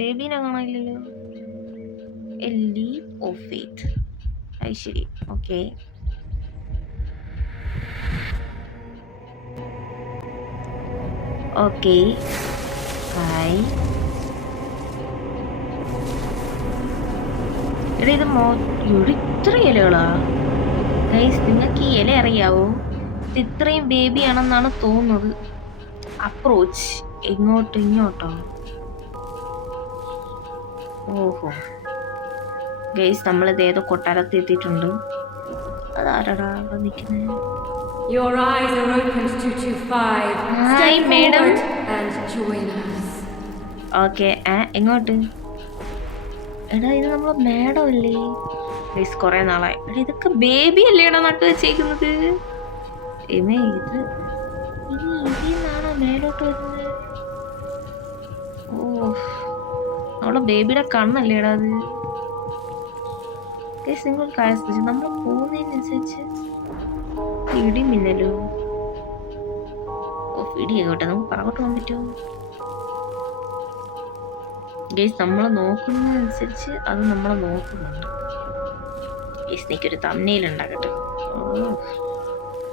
ബേബീനെ കാണാനില്ലല്ലോ. A leap of faith. അത് ശരി. ഓക്കെ. ഓക്കെ. ഹായ്. എടാ ഇത് ഇവിടെ ഇത്ര ഇലകളാ ഗൈസ്? നിങ്ങൾക്ക് ഈ ഇല അറിയാവോ? ഇത് ഇത്രയും ബേബി ആണെന്നാണ് തോന്നുന്നത്. അപ്രോച്ച് ഇങ്ങോട്ടോ. ഓഹോ ഗൈസ്, നമ്മളിത് ഏതോ കൊട്ടാരത്തിൽ എത്തിയിട്ടുണ്ട്. അതാരടാ നിൽക്കുന്നത്? Your eyes are open to 225. Hi, madam. And join us. Okay, എങ്ങോട്ട്? എടാ ഇത് നമ്മളെ മാഡം അല്ലേ? ഗൈസ് കുറെ നാളായി. എടാ ഇതൊക്കെ ബേബി അല്ലേടാ നട്ടു വെച്ചേക്കുന്നത്? ഇത് ഇതിന്നാണോ മേലോട്ട് വരുന്നത്? ഓ, നമ്മളെ ബേബിയുടെ കണ്ണല്ലേടാ അത്? ഗൈസ് നിങ്ങൾ കാര്യം നമ്മൾ പോകുന്നതിനനുസരിച്ച് ഇടിമിന്നലോ? ഓ ഇടിയാകട്ടെ, നമുക്ക് പറകോട്ട് പോകാൻ പറ്റുമോ? ഗൈസ് നമ്മൾ നോക്കുന്നതനുസരിച്ച് അത് നമ്മളെ നോക്കുന്നുണ്ട്. ഗൈസ് എനിക്കൊരു തമ്മനയിൽ ഉണ്ടാക്കട്ടെ.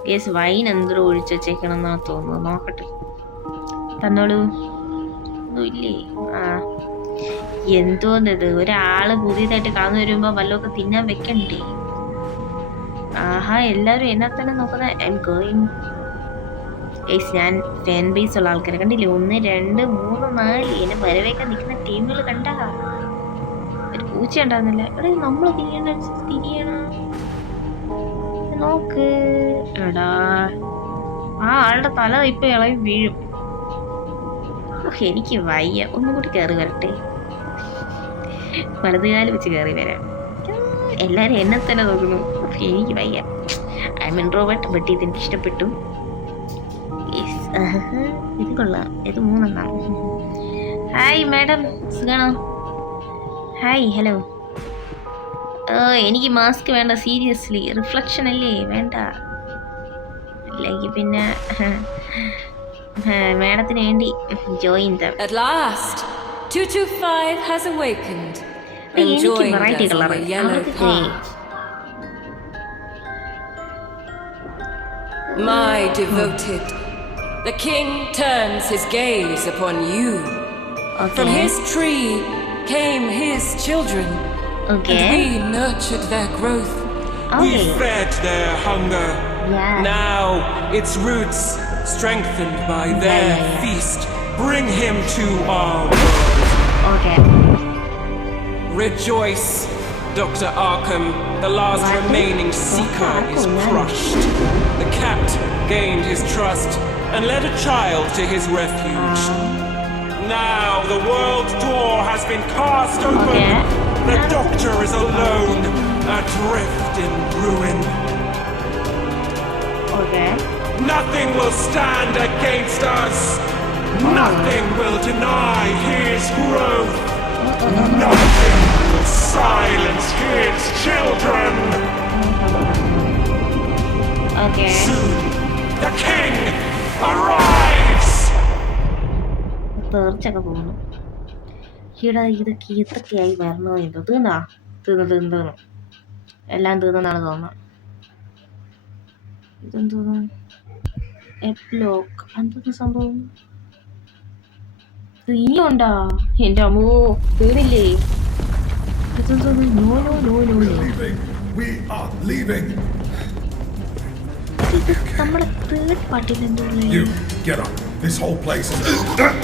ഗൈസ് വൈൻ എന്തോ ഒഴിച്ചു വെച്ചേക്കണം എന്നാണ് തോന്നുന്നത്. നോക്കട്ടെ, തന്നോളൂ. ഒന്നും ഇല്ലേ? എന്തോന്നത്, ഒരാള് പുതിയതായിട്ട് കാണുന്ന വരുമ്പോ വല്ലതൊക്കെ തിന്നാൻ വെക്കണ്ടേ? ആഹാ, എല്ലാരും എന്നെ തന്നെ നോക്കുന്ന. I am going. ഗൈസ് ഞാൻ ഫാൻ ബേസ് ഉള്ള ആൾക്കാരെ കണ്ടില്ലേ? 1 2 3 4 എന്നെ വരവേക്കാൻ നിൽക്കുന്ന ടീമുകൾ കണ്ടാ? ഒരു പൂച്ച ഉണ്ടാകുന്നില്ല. ഇവിടെ നമ്മൾ തിരിയണം. നോക്ക് എടാ, ആ ആളുടെ തല ഇപ്പൊ ഇളകി വീഴും. എനിക്ക് വയ്യ, ഒന്നും കൂടി കയറി വരട്ടെ. വലതുകാലം വെച്ച് കയറി വരാം. എല്ലാരും എന്നെ തന്നെ നോക്കുന്നു. എനിക്ക് വയ്യ. ഐ എം ഇൻട്രോവേർട്ട്, ബട്ട് ഇതെനിക്ക് ഇഷ്ടപ്പെട്ടു. ഇത് കൊള്ളാം. ഇത് 3 ഹായ് മാഡം, സുഖാണോ? Hi, hello. എനിക്ക് മാസ്ക് വേണ്ട, സീരിയസ്ലി. റിഫ്ലക്ഷൻ അല്ലേ? വേണ്ട. അല്ലെങ്കിൽ പിന്നെ മാഡത്തിന് വേണ്ടി join dum. At last 225 has awakened. എനിക്ക് variety colour. My devoted, the king turns his gaze upon you. Okay. From his tree came his children. Okay. And we nurtured their growth. Okay. We fed their hunger. Yeah. Now its roots, strengthened by their feast, bring him to our world. Okay. Rejoice, Dr. Arkham. The last remaining seeker is crushed. The cat gained his trust and led a child to his refuge. Now the world's door has been cast open. Okay. The doctor is alone, adrift in ruin. Okay. Nothing will stand against us. Nothing will deny his growth. Nothing will silence his children. Okay. Soon, the king arrives. തീർച്ചയൊക്കെ പോകുന്നു. ഇവിടെ ഇതൊക്കെ എന്തൊക്കെയായി വരണോ എന്തോ. തീർന്നു എല്ലാം തീർന്നാണ് തോന്നുന്നത്. ഇതെന്തോന്നു? എപ്ലോക്ക്. എന്തൊക്കെ സംഭവം? ഇനിയുണ്ടാ? എന്റെ അമ്മോ, തീർന്നില്ലേ? ഇതെന്തോന്നു? നമ്മുടെ തേർഡ് പാർട്ടിയിൽ എന്തോ Get up. This whole place is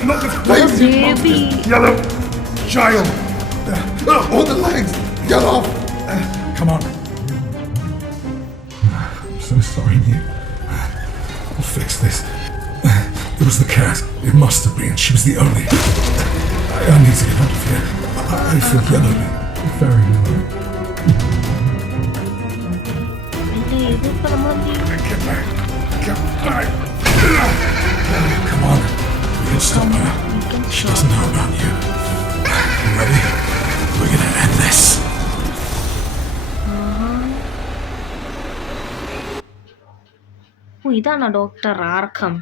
not the place you love, this yellow child. All the legs. Get off. Come on. I'm so sorry, Nick. I'll fix this. It was the cat. It must have been. She was the only. I need to get out of here. I feel yellow. Very yellow. Get back. Get back. Come on. We can stop her. She doesn't know about you. You ready? We're gonna end this. ഇതാണോ doctor ആർക്കം?